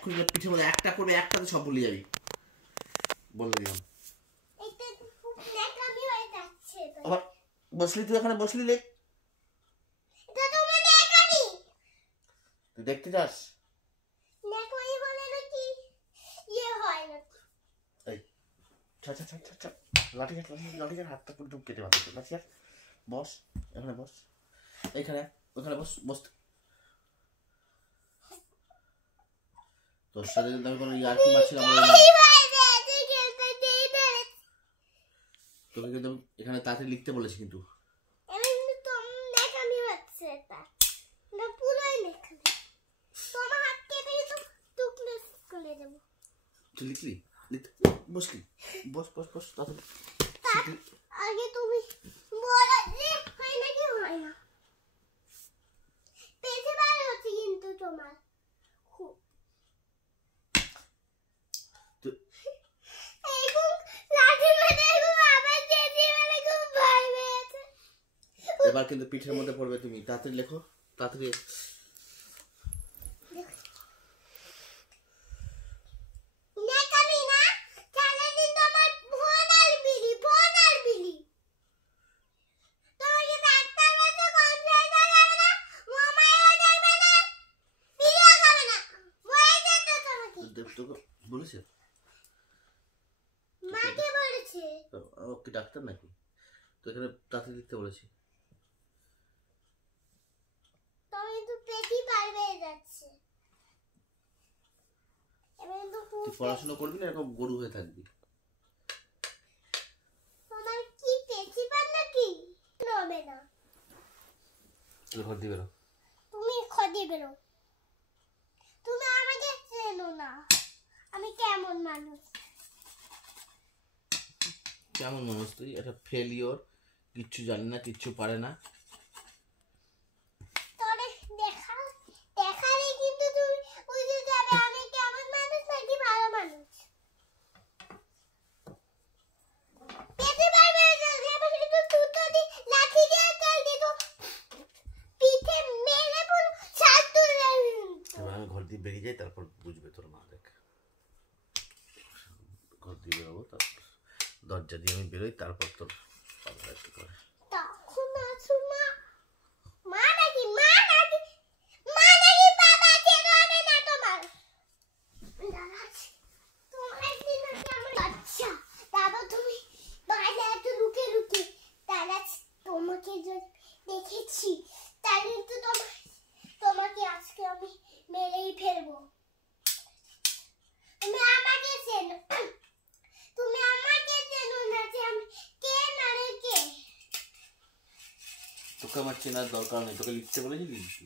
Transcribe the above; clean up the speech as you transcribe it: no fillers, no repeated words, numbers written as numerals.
এক্ষুনি পিঠের মধ্যে একটা করবে, একটাতে সব ভুলে যাবি, বলে দিলাম। আবার বসলি তুই, এখানে বসলি, দেখ তুই দেখতে যাস। লাঠি হাতটা পুরো কেটে মারতে, লাঠি আর বস, এখানে বস, এইখানে ওখানে বস, বস। তোর সাথে যদি আমি কোনো ইয়ার্কি মারছিলাম, তোকে কিন্তু এখানে তাড়াতাড়ি লিখতে বলেছি, কিন্তু তুই লিখলি, বসলি, বস বস বস তাড়াতাড়ি। আগে তুমি বলো যে হয় নাকি হয় না, পেছে বার হচ্ছে কিন্তু তোমার খুব এবার কিন্তু পিঠের মধ্যে পড়বে, তুমি তাড়াতাড়ি লেখো, তাড়াতাড়ি। বলেছে মাকে বলেছে, ও কি ডাক্তার নাকি? তো এখানে তাড়াতাড়ি লিখতে বলেছি। তুই পড়াশোনা করবি না এরকম গরু হয়ে থাকবি? তোমার কি পেছি পার নাকি? হবে না, তুই ঘর দিয়ে বেরো, তুমি ঘর দিয়ে বেরো, তুমি আমাকে চেনো না, আমি কেমন মানুষ। কেমন মানুষ তুই? এটা ফেলিওর, কিচ্ছু জানি না, কিচ্ছু পারে না। ঘর দিয়ে বেরিয়ে যাই, তারপর বুঝবে তোর মা। দেখ ঘর দিয়ে বেরোবো, তারপর দরজা দিয়ে আমি বেরোই, তারপর তোর পাগল একটু করে। দেখেছি তাহলে তো তোমাকে আজকে আমি মেরেই ফেলবো। তুমি আমাকে চেনো, তুমি আমাকে চেনো না যে আমি কে মানে কে। তোকে আমার চেনার দরকার নেই, তোকে লিখতে বলেছি লিখবি।